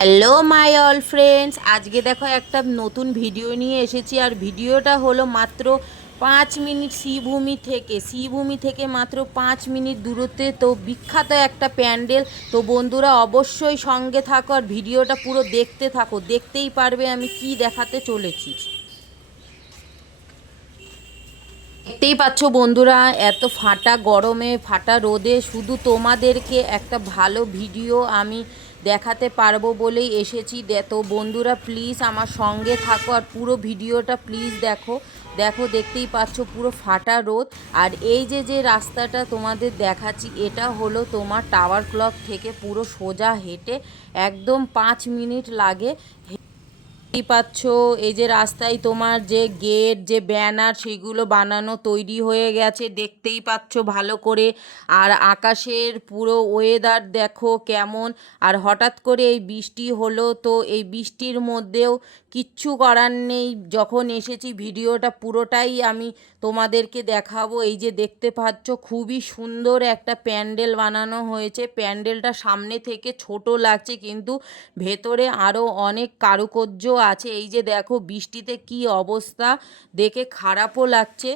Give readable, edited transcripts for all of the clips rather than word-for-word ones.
Hello my all friends, আজকে দেখো একটা নতুন ভিডিও নিয়ে এসেছি। আর ভিডিওটা হলো মাত্র 5 মিনিট শ্রীভূমি থেকে মাত্র 5 মিনিট দূরত্বে তো বিখ্যাত একটা প্যান্ডেল। তো বন্ধুরা অবশ্যই সঙ্গে থাকো আর ভিডিওটা পুরো দেখতে থাকো, দেখতেই পারবে আমি কি দেখাতে চলেছি। দেখতেই পাচ্ছ বন্ধুরা, এত ফাটা গরমে ফাটা রোদে শুধু তোমাদেরকে একটা ভালো ভিডিও আমি দেখাতে পারবো বলেই এসেছি। তো বন্ধুরা প্লিজ আমার সঙ্গে থাকো আর পুরো ভিডিওটা প্লিজ দেখো। দেখো দেখতেই পাচ্ছ পুরো ফাটা রোদ। আর এই যে যে রাস্তাটা তোমাদের দেখাচ্ছি, এটা হলো তোমার টাওয়ার ক্লক থেকে পুরো সোজা হেঁটে একদম 5 মিনিট লাগে। দেখতেই পাচ্ছ এই যে রাস্তায় তোমার যে গেট যে ব্যানার সেগুলো বানানো তৈরি হয়ে গেছে, দেখতেই পাচ্ছ ভালো করে। আর আকাশের পুরো ওয়েদার দেখো কেমন। আর হঠাৎ করে এই বৃষ্টি হলো, তো এই বৃষ্টির মধ্যেও কিচ্ছু করার নেই, যখন এসেছি ভিডিওটা পুরোটাই আমি তোমাদেরকে দেখাবো। এই যে দেখতে পাচ্ছ খুবই সুন্দর একটা প্যান্ডেল বানানো হয়েছে। প্যান্ডেলটা সামনে থেকে ছোট লাগছে কিন্তু ভেতরে আরও অনেক কারুকার্য আছে। এই যে দেখো বৃষ্টিতে কি অবস্থা, দেখে খারাপও লাগছে।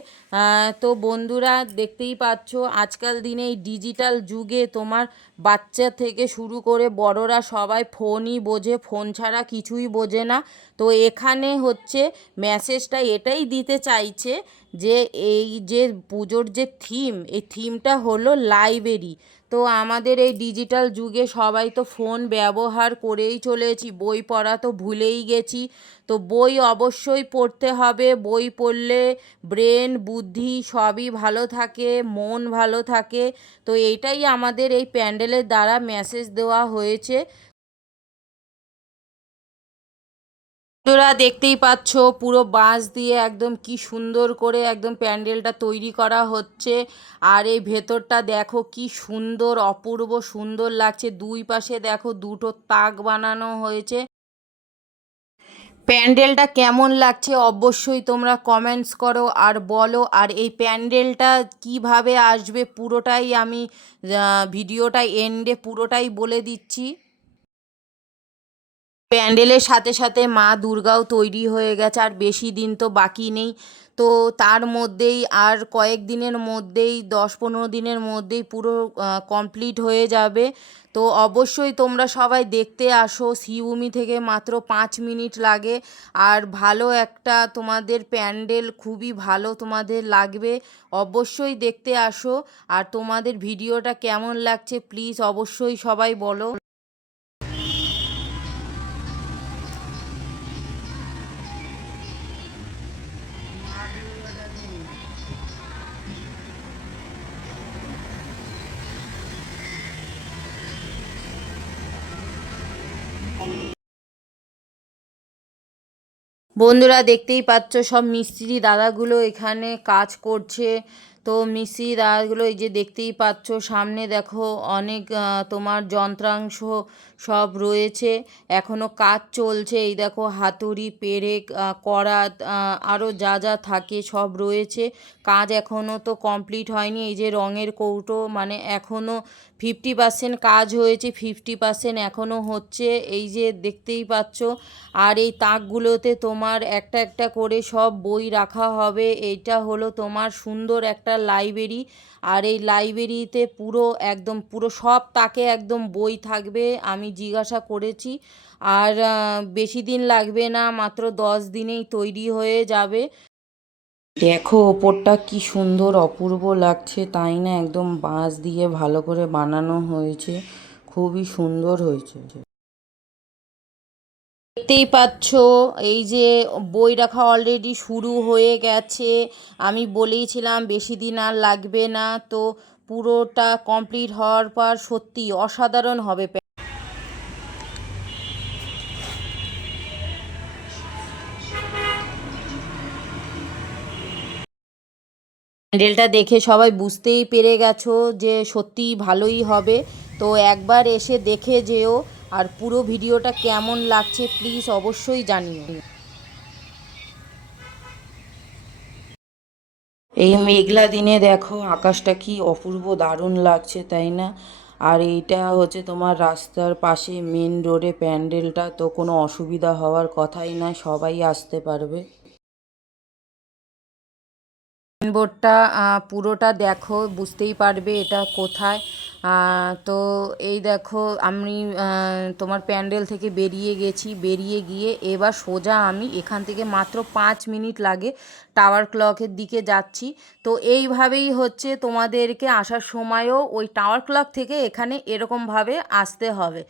তো বন্ধুরা দেখতেই পাচ্ছ আজকাল দিনে এই ডিজিটাল যুগে তোমার বাচ্চা থেকে শুরু করে বড়রা সবাই ফোনই বোঝে, ফোন ছাড়া কিছুই বোঝে না। তো এখানে হচ্ছে মেসেজটা এটাই দিতে চাইছে যে এই যে পুজোর যে থিম, এই থিমটা হলো লাইব্রেরি। তো আমাদের এই ডিজিটাল যুগে সবাই তো ফোন ব্যবহার করেই চলেছি, বই পড়া তো ভুলেই গেছি। তো বই অবশ্যই পড়তে হবে, বই পড়লে ব্রেন বুদ্ধি সবই ভালো থাকে, মন ভালো থাকে। তো এইটাই আমাদের এই প্যান্ডেলের দ্বারা মেসেজ দেওয়া হয়েছে। বন্ধুরা দেখতেই পাচ্ছ পুরো বাঁশ দিয়ে একদম কি সুন্দর করে একদম প্যান্ডেলটা তৈরি করা হচ্ছে। আর এই ভেতরটা দেখো কি সুন্দর, অপূর্ব সুন্দর লাগছে। দুই পাশে দেখো দুটো তাক বানানো হয়েছে। প্যান্ডেলটা কেমন লাগছে অবশ্যই তোমরা কমেন্টস করো আর বলো। আর এই প্যান্ডেলটা কিভাবে আসবে পুরোটাই আমি ভিডিওটা এন্ডে পুরোটাই বলে দিচ্ছি। প্যান্ডেলের সাথে সাথে মা দুর্গাও তৈরি হয়ে গেছে, আর বেশি দিন তো বাকি নেই। তো তার মধ্যেই আর কয়েক দিনের মধ্যেই 10-15 দিনের মধ্যেই পুরো কমপ্লিট হয়ে যাবে। তো অবশ্যই তোমরা সবাই দেখতে আসো, শ্রীভূমি থেকে মাত্র 5 মিনিট লাগে। আর ভালো একটা তোমাদের প্যান্ডেল, খুবই ভালো তোমাদের লাগবে। অবশ্যই দেখতে আসো। আর তোমাদের ভিডিওটা কেমন লাগছে প্লিজ অবশ্যই সবাই বলো। বন্ধুরা দেখতেই পাচ্ছ সব মিস্ত্রি দাদাগুলো এখানে কাজ করছে। তো মিস্ত্রি দাদাগুলো এই যে দেখতেই পাচ্ছ সামনে দেখো অনেক তোমার যন্ত্রাংশ সব রয়েছে, এখনও কাজ চলছে। এই দেখো হাতুড়ি পেরেক করাত আরও যা যা থাকে সব রয়েছে। কাজ এখনও তো কমপ্লিট হয়নি। এই যে রঙের কৌটো, মানে এখনও 50% কাজ হয়েছে, 50% এখনও হচ্ছে, এই যে দেখতেই পাচ্ছ। আর এই তাকগুলোতে তোমার একটা একটা করে সব বই রাখা হবে। এইটা হলো তোমার সুন্দর একটা লাইব্রেরি। আর এই লাইব্রেরিতে পুরো একদম পুরো সব তাকে একদম বই থাকবে, আমি জিজ্ঞাসা করেছি। আর বেশি দিন লাগবে না, মাত্র 10 দিনেই তৈরি হয়ে যাবে। দেখো ওপরটা কি সুন্দর অপূর্ব লাগছে, তাই না? একদম বাঁশ দিয়ে ভালো করে বানানো হয়েছে, খুবই সুন্দর হয়েছে। দেখতেই পাচ্ছ এই যে বই রাখা অলরেডি শুরু হয়ে গেছে। আমি বলেইছিলাম বেশি দিন আর লাগবে না। তো পুরোটা কমপ্লিট হওয়ার পর সত্যি অসাধারণ হবে। প্যান্ডেলটা দেখে সবাই বুঝতেই পেরে গেছো যে সত্যিই ভালোই হবে। তো একবার এসে দেখে যেও। আর পুরো ভিডিওটা কেমন লাগছে প্লিজ অবশ্যই জানিও। এই মেঘলা দিনে দেখো আকাশটা কি অপূর্ব দারুণ লাগছে, তাই না? আর এইটা হচ্ছে তোমার রাস্তার পাশে মেন রোডে প্যান্ডেলটা, তো কোনো অসুবিধা হওয়ার কথাই না, সবাই আসতে পারবে। সাইনবোর্ডটা পুরোটা দেখো, বুঝতেই পারবে এটা কোথায়। তো এই দেখো আমি তোমার প্যান্ডেল থেকে বেরিয়ে গেছি, বেরিয়ে গিয়ে এবার সোজা আমি এখান থেকে মাত্র 5 মিনিট লাগে টাওয়ার ক্লকের দিকে যাচ্ছি। তো এইভাবেই হচ্ছে তোমাদেরকে আসার সময়ও ওই টাওয়ার ক্লক থেকে এখানে এরকমভাবে আসতে হবে।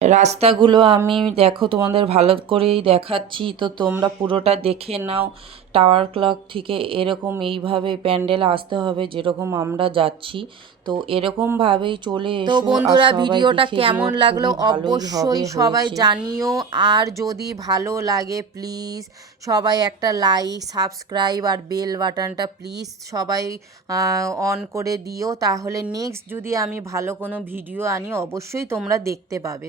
রাস্তাগুলো আমি দেখো তোমাদের ভালো করেই দেখাচ্ছি, তো তোমরা পুরোটা দেখে নাও। টাওয়ার ক্লক থেকে এরকম এইভাবে প্যান্ডেলে আসতে হবে যেরকম আমরা যাচ্ছি, তো এরকমভাবেই চলে তো এসো। আর বন্ধুরা, সবাই ভিডিওটা দেখে যেও, কেমন লাগলো খুবই ভালোই হবে অবশ্যই সবাই হয়েছে। জানিও। আর যদি ভালো লাগে প্লিজ সবাই একটা লাইক, সাবস্ক্রাইব আর বেল বাটনটা প্লিজ সবাই অন করে দিও, তাহলে নেক্সট যদি আমি ভালো কোনো ভিডিও আনি অবশ্যই তোমরা দেখতে পাবে।